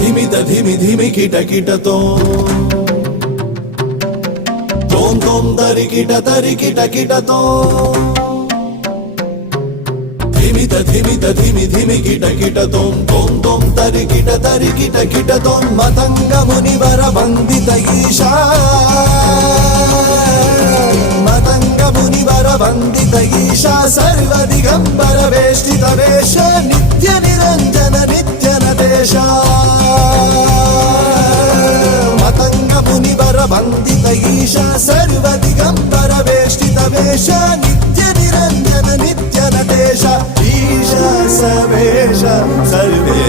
ధిమిత ధిమి ధిమి కిట కిటతో తోం తోం తరికిట తరికిట కిటతో ధిమిత ధిమిత ధిమి ధిమి కిట కిటతో తోం తోం తరికిట తరికిట కిటతో మతంగ మునివర వందిత ఈశా మతంగ మునివర వందిత ఈశా సర్వ దిగంబర వేష్టిత వేష నిత్య నిరంజన నిత్య నటేశ మతంగ మునివర వందిత ఈశా సర్వ దిగంబర వేష్టిత వేష నిత్య నిరంజన నిత్య నటేశ ఈశ సవేశ సర్వే